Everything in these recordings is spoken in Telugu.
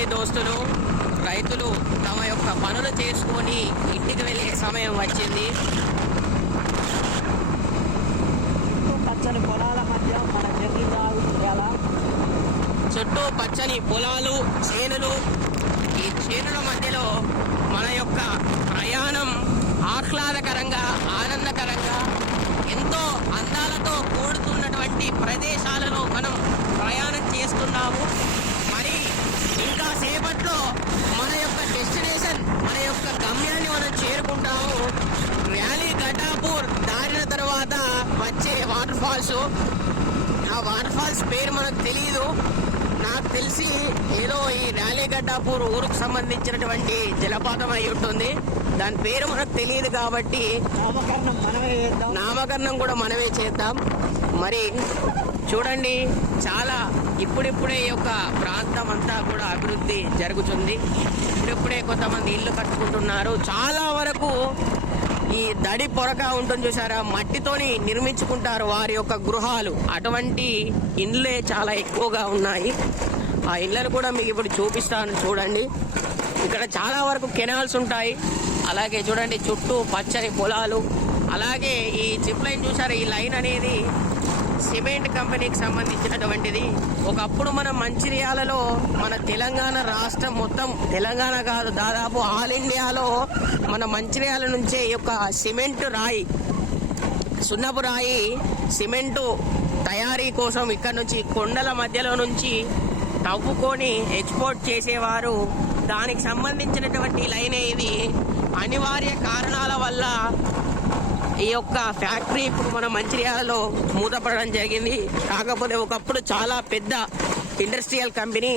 చూడండి దోస్తులు, రైతులు తమ యొక్క పనులు చేసుకొని ఇంటికి వెళ్ళే సమయం వచ్చింది. పచ్చని పొలాల మధ్య మన జర్నీ సాగుతుందా? చుట్టూ పచ్చని పొలాలు, చేనులు. ఈ చేనుల మధ్యలో మన యొక్క ప్రయాణం ఆహ్లాదకరంగా, ఆనందకరంగా, ఎంతో అందాలతో కూడుతున్నటువంటి ప్రదేశాలలో మనం ప్రయాణం చేస్తున్నాము. మరి ఇంకా సేపట్లో మన యొక్క డెస్టినేషన్, మన యొక్క గమ్యాన్ని మనం చేరుకుంటాము. ర్యాలీ ఘటాపూర్ దాటిన తర్వాత వచ్చే వాటర్ ఫాల్స్. ఆ వాటర్ ఫాల్స్ పేరు మనకు తెలియదు. నాకు తెలిసి ఏదో ఈ ర్యాలీ ఘటాపూర్ ఊరుకు సంబంధించినటువంటి జలపాతం అయి ఉంటుంది. దాని పేరు మనకు తెలియదు కాబట్టి నామకరణం కూడా మనమే చేద్దాం. మరి చూడండి, చాలా ఇప్పుడిప్పుడే ఈ యొక్క ప్రాంతం అంతా కూడా అభివృద్ధి జరుగుతుంది. ఇప్పుడిప్పుడే కొంతమంది ఇల్లు కట్టుకుంటున్నారు. చాలా వరకు ఈ దడి పొరక ఉంటుంది చూసారా, మట్టితోని నిర్మించుకుంటారు వారి యొక్క గృహాలు. అటువంటి ఇండ్లే చాలా ఎక్కువగా ఉన్నాయి. ఆ ఇళ్ళను కూడా మీకు ఇప్పుడు చూపిస్తాను. చూడండి, ఇక్కడ చాలా వరకు కెనాల్స్ ఉంటాయి. అలాగే చూడండి చుట్టూ పచ్చని పొలాలు. అలాగే ఈ జిప్ లైన్ చూసారా, ఈ లైన్ అనేది సిమెంట్ కంపెనీకి సంబంధించినటువంటిది. ఒకప్పుడు మన మంచిర్యాలలో, మన తెలంగాణ రాష్ట్రం మొత్తం, తెలంగాణ కాదు దాదాపు ఆల్ ఇండియాలో మన మంచిర్యాల నుంచే ఈ యొక్క సిమెంట్ రాయి, సున్నపు రాయి సిమెంటు తయారీ కోసం ఇక్కడ నుంచి కొండల మధ్యలో నుంచి తవ్వుకొని ఎక్స్పోర్ట్ చేసేవారు. దానికి సంబంధించినటువంటి లైనే ఇది. అనివార్య కారణాల వల్ల ఈ యొక్క ఫ్యాక్టరీ ఇప్పుడు మన మంచిర్యాలలో మూతపడడం జరిగింది. కాకపోతే ఒకప్పుడు చాలా పెద్ద ఇండస్ట్రియల్ కంపెనీ.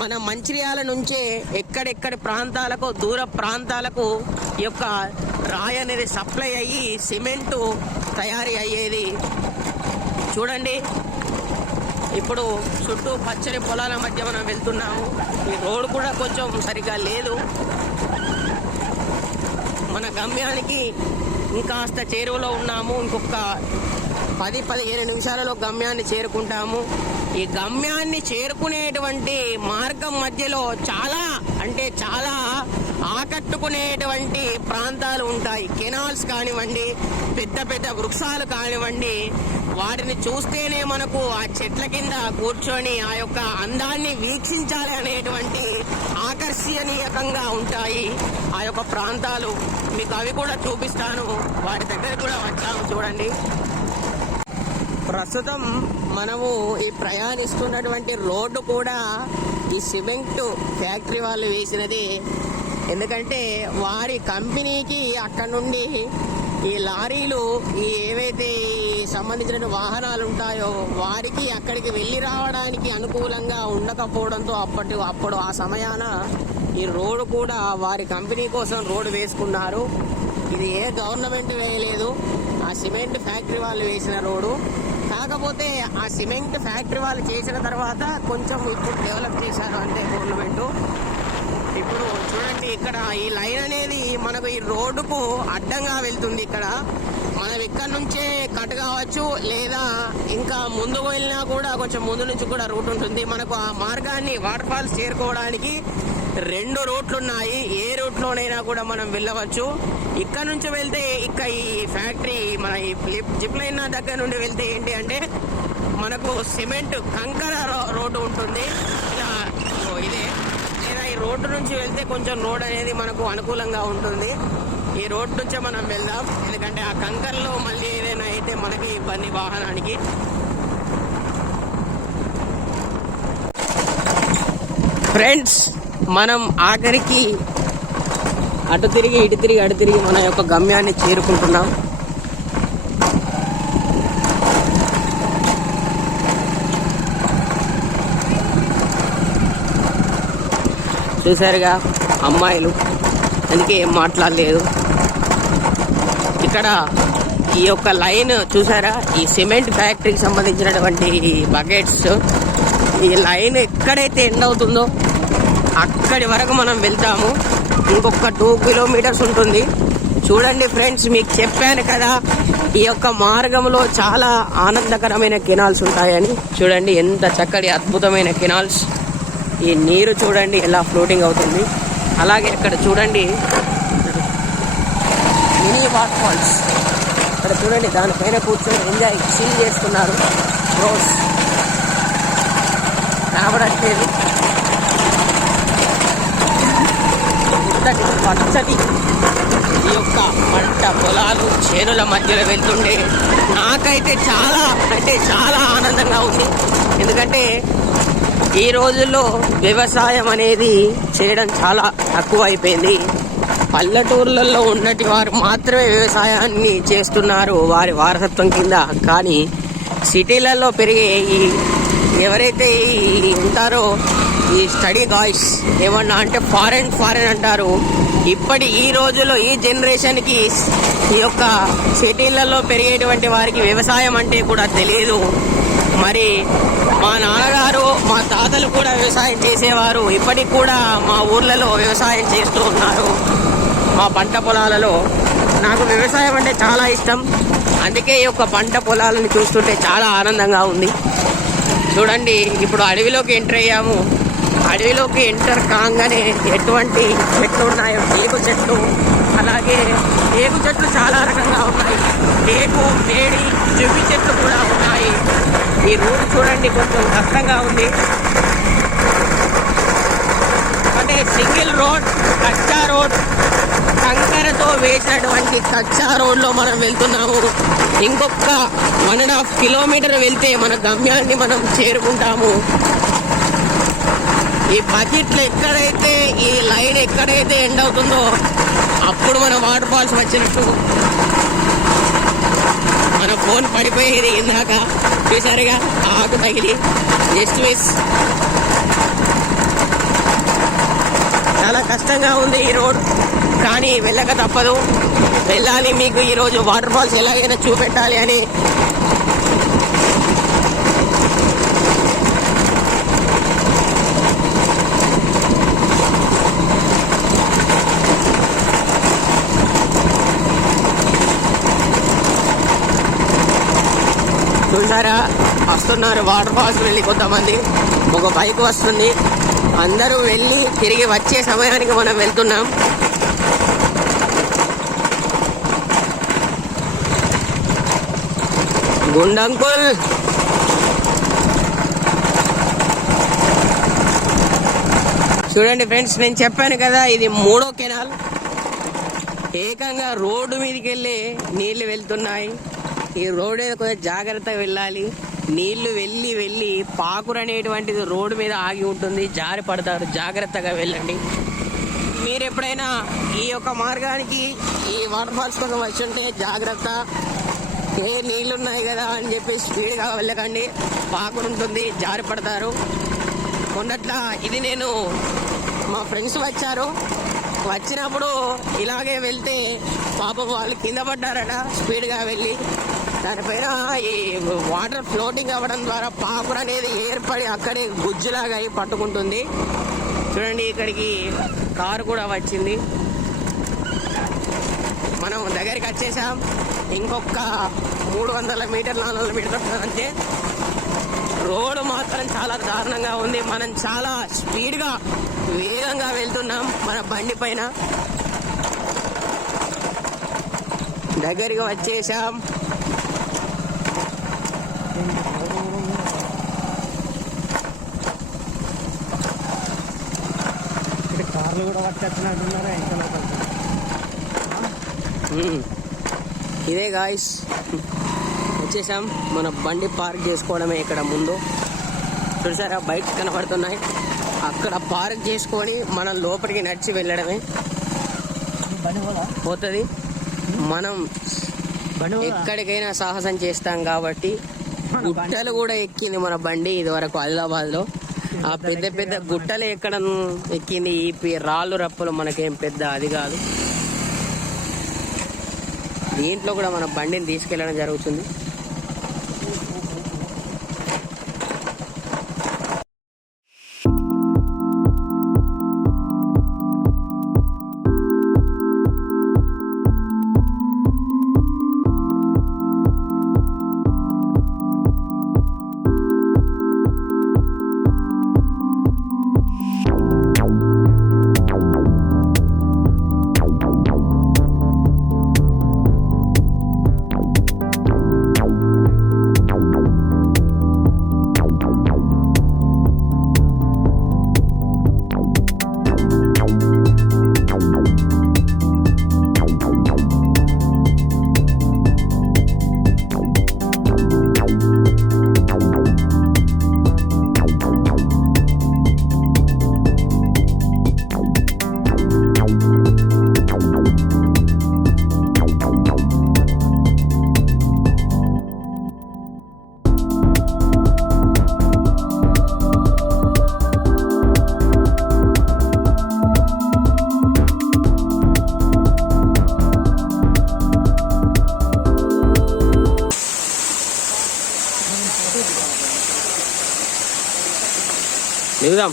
మన మంచిర్యాల నుంచే ఎక్కడెక్కడి ప్రాంతాలకు, దూర ప్రాంతాలకు ఈ యొక్క రాయి అనేది సప్లై అయ్యి సిమెంటు తయారీ అయ్యేది. చూడండి, ఇప్పుడు చుట్టూ పచ్చని పొలాల మధ్య మనం వెళ్తున్నాము. ఈ రోడ్ కూడా కొంచెం సరిగా లేదు. మన గమ్యానికి ఇంకాస్త చేరువలో ఉన్నాము. ఇంకొక 10-15 నిమిషాలలో గమ్యాన్ని చేరుకుంటాము. ఈ గమ్యాన్ని చేరుకునేటువంటి మార్గం మధ్యలో చాలా అంటే చాలా ఆకట్టుకునేటువంటి ప్రాంతాలు ఉంటాయి. కెనాల్స్ కానివ్వండి, పెద్ద పెద్ద వృక్షాలు కానివ్వండి, వాటిని చూస్తేనే మనకు ఆ చెట్ల కింద కూర్చొని ఆ యొక్క అందాన్ని వీక్షించాలి అనేటువంటి ఆకర్షణీయంగా ఉంటాయి ఆ యొక్క ప్రాంతాలు. మీకు అవి కూడా చూపిస్తాను. వాటి దగ్గర కూడా వచ్చాము. చూడండి, ప్రస్తుతం మనము ఈ ప్రయాణిస్తున్నటువంటి రోడ్డు కూడా ఈ సిమెంట్ ఫ్యాక్టరీ వాళ్ళు వేసినది. ఎందుకంటే వారి కంపెనీకి అక్కడ నుండి ఈ లారీలు, ఈ ఏవైతే సంబంధించిన వాహనాలు ఉంటాయో వారికి అక్కడికి వెళ్ళి రావడానికి అనుకూలంగా ఉండకపోవడంతో అప్పుడు ఆ సమయాన ఈ రోడ్డు కూడా వారి కంపెనీ కోసం రోడ్డు వేసుకున్నారు. ఇది ఏ గవర్నమెంట్ వేయలేదు, ఆ సిమెంట్ ఫ్యాక్టరీ వాళ్ళు వేసిన రోడ్డు. కాకపోతే ఆ సిమెంట్ ఫ్యాక్టరీ వాళ్ళు చేసిన తర్వాత కొంచెం ఇప్పుడు డెవలప్ చేశారు అంటే గవర్నమెంట్. ఇప్పుడు చూడండి, ఇక్కడ ఈ లైన్ అనేది మనకు ఈ రోడ్డుకు అడ్డంగా వెళ్తుంది. ఇక్కడ మనం ఇక్కడ నుంచే కట్ కావచ్చు, లేదా ఇంకా ముందు వెళ్ళినా కూడా కొంచెం ముందు నుంచి కూడా రూట్ ఉంటుంది. మనకు ఆ మార్గాన్ని వాటర్ ఫాల్స్ చేరుకోవడానికి 2 రూట్లు ఉన్నాయి. ఏ రూట్లోనైనా కూడా మనం వెళ్ళవచ్చు. ఇక్కడ నుంచి వెళ్తే ఇక్కడ ఈ ఫ్యాక్టరీ మన ఈ జిప్ లైన్ దగ్గర నుండి వెళ్తే ఏంటి అంటే మనకు సిమెంట్ కంకర రోడ్డు ఉంటుంది. ఇలా ఇదే. లేదా ఈ రోడ్డు నుంచి వెళ్తే కొంచెం రోడ్ అనేది మనకు అనుకూలంగా ఉంటుంది. ఈ రోడ్ నుంచే మనం వెళ్దాం. ఎందుకంటే ఆ కంకర్లో మళ్ళీ ఏదైనా అయితే మనకి ఇబ్బంది వాహనానికి. ఫ్రెండ్స్, మనం ఆఖరికి అటు తిరిగి ఇటు తిరిగి అటు తిరిగి మన యొక్క గమ్యాన్ని చేరుకుంటున్నాం. చూసారుగా అమ్మాయిలు, అందుకే ఏం మాట్లాడలేదు. ఇక్కడ ఈ యొక్క లైన్ చూసారా, ఈ సిమెంట్ ఫ్యాక్టరీకి సంబంధించినటువంటి బకెట్స్. ఈ లైన్ ఎక్కడైతే ఎండ్ అవుతుందో అక్కడి వరకు మనం వెళ్తాము. ఇంకొక 2 కిలోమీటర్స్ ఉంటుంది. చూడండి ఫ్రెండ్స్, మీకు చెప్పాను కదా ఈ యొక్క మార్గంలో చాలా ఆనందకరమైన కెనాల్స్ ఉంటాయని. చూడండి ఎంత చక్కటి అద్భుతమైన కెనాల్స్. ఈ నీరు చూడండి ఎలా ఫ్లోటింగ్ అవుతుంది. అలాగే ఇక్కడ చూడండి మినీ వాటర్ ఫాల్స్. ఇక్కడ చూడండి దానిపైన కూర్చొని ఎంజాయ్ చిల్ చేస్తున్నారు రోజ్ కనబడట్లేదు. ఇంతటి పచ్చటి ఈ యొక్క పంట పొలాలు చేనుల మధ్యలో వెళ్తుండే నాకైతే చాలా ఆనందంగా ఉంది. ఎందుకంటే ఈ రోజుల్లో వ్యవసాయం అనేది చేయడం చాలా తక్కువ అయిపోయింది. పల్లెటూర్లలో ఉన్నటి వారు మాత్రమే వ్యవసాయాన్ని చేస్తున్నారు వారి వారసత్వం కింద. కానీ సిటీలలో పెరిగే ఎవరైతే ఉంటారో ఈ స్టడీ గాయ్స్ ఏమన్నా అంటే ఫారెన్ అంటారు. ఇప్పటి ఈ రోజుల్లో ఈ జనరేషన్కి ఈ యొక్క సిటీలలో పెరిగేటువంటి వారికి వ్యవసాయం అంటే కూడా తెలియదు. మరి మా నాన్నగారు మా తాతలు కూడా వ్యవసాయం చేసేవారు. ఇప్పటికి కూడా మా ఊర్లలో వ్యవసాయం చేస్తూ ఉన్నారు. మా పంట పొలాలలో నాకు వ్యవసాయం అంటే చాలా ఇష్టం. అందుకే ఈ యొక్క పంట పొలాలను చూస్తుంటే చాలా ఆనందంగా ఉంది. చూడండి ఇప్పుడు అడవిలోకి ఎంటర్ అయ్యాము. అడవిలోకి ఎంటర్ కాగానే ఎటువంటి చెట్లు ఉన్నాయో టేకు చెట్లు, అలాగే టేకు చెట్లు చాలా రకంగా ఉన్నాయి. టేకు, మేడి, జువ్వి చెట్లు కూడా ఉన్నాయి. ఈ రోడ్డు చూడండి కొంచెం కష్టంగా ఉంది. అంటే సింగిల్ రోడ్, కచ్చా రోడ్, కంకరతో వేసినటువంటి కచ్చా రోడ్లో మనం వెళ్తున్నాము. ఇంకొక 1.5 కిలోమీటర్ వెళ్తే మన గమ్యాన్ని మనం చేరుకుంటాము. ఈ బకెట్లు ఎక్కడైతే ఈ లైన్ ఎక్కడైతే ఎండ్ అవుతుందో అప్పుడు మన వాటర్ ఫాల్స్ వచ్చినట్టు. మన ఫోన్ పడిపోయేది ఇందాక చూసారుగా, ఆకు తగిలి జస్ట్ మిస్. చాలా కష్టంగా ఉంది ఈ రోడ్, కానీ వెళ్ళక తప్పదు, వెళ్ళాలి. మీకు ఈరోజు వాటర్ ఫాల్స్ ఎలాగైనా చూపెట్టాలి అని. చూసారా వస్తున్నారు వాటర్ ఫాల్స్ వెళ్ళి కొంతమంది. ఒక బైక్ వస్తుంది, అందరూ వెళ్ళి తిరిగి వచ్చే సమయానికి మనం వెళ్తున్నాం. గుండంకుల్ చూడండి ఫ్రెండ్స్, నేను చెప్పాను కదా ఇది 3వ కెనాల్. ఏకంగా రోడ్డు మీదకి వెళ్ళి నీళ్లు వెళ్తున్నాయి. ఈ రోడ్డు మీద కొంచెం జాగ్రత్తగా వెళ్ళాలి. నీళ్లు వెళ్ళి పాకురు అనేటువంటిది రోడ్డు మీద ఆగి ఉంటుంది, జారి పడతారు. జాగ్రత్తగా వెళ్ళండి. మీరు ఎప్పుడైనా ఈ యొక్క మార్గానికి ఈ వాటర్ ఫాల్స్ కోసం వచ్చి ఉంటే జాగ్రత్త. నీళ్ళు ఉన్నాయి కదా అని చెప్పి స్పీడ్గా వెళ్ళకండి, పాకురు ఉంటుంది, జారి పడతారు. మొన్నట్లా ఇది నేను మా ఫ్రెండ్స్ వచ్చారు, వచ్చినప్పుడు ఇలాగే వెళ్తే పాపం వాళ్ళు కింద పడ్డారట స్పీడ్గా వెళ్ళి. దానిపైన ఈ వాటర్ ఫ్లోటింగ్ అవ్వడం ద్వారా పాకురు అనేది ఏర్పడి అక్కడే గుజ్జులాగా అయి పట్టుకుంటుంది. చూడండి ఇక్కడికి కారు కూడా వచ్చింది. మనం దగ్గరికి వచ్చేసాం. ఇంకొక 300 మీటర్లు 400 మీటర్లు అంతే. రోడ్డు మాత్రం చాలా దారుణంగా ఉంది. మనం చాలా స్పీడ్గా వేగంగా వెళ్తున్నాం మన బండి పైన. దగ్గరికి వచ్చేసాం. కార్లు కూడా పట్టుకొచ్చినట్టున్నారా? ఇదే గాయ్స్ వచ్చేసాం. మన బండి పార్క్ చేసుకోవడమే ఇక్కడ ముందు. చూసారా బైక్స్ కనబడుతున్నాయి, అక్కడ పార్క్ చేసుకొని మనం లోపలికి నడిచి వెళ్ళడమే పోతుంది. మనం ఎక్కడికైనా సాహసం చేస్తాం కాబట్టి గుట్టలు కూడా ఎక్కింది మన బండి ఇదివరకు ఆదిలాబాద్లో. ఆ పెద్ద పెద్ద గుట్టలు ఎక్కడం ఎక్కింది. ఈ రాళ్ళు రప్పులు మనకేం పెద్ద అది కాదు. దీంట్లో కూడా మన బండిని తీసుకెళ్ళడం జరుగుతుంది. దిగుదాం.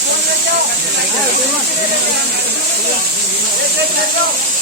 फोन ले जाओ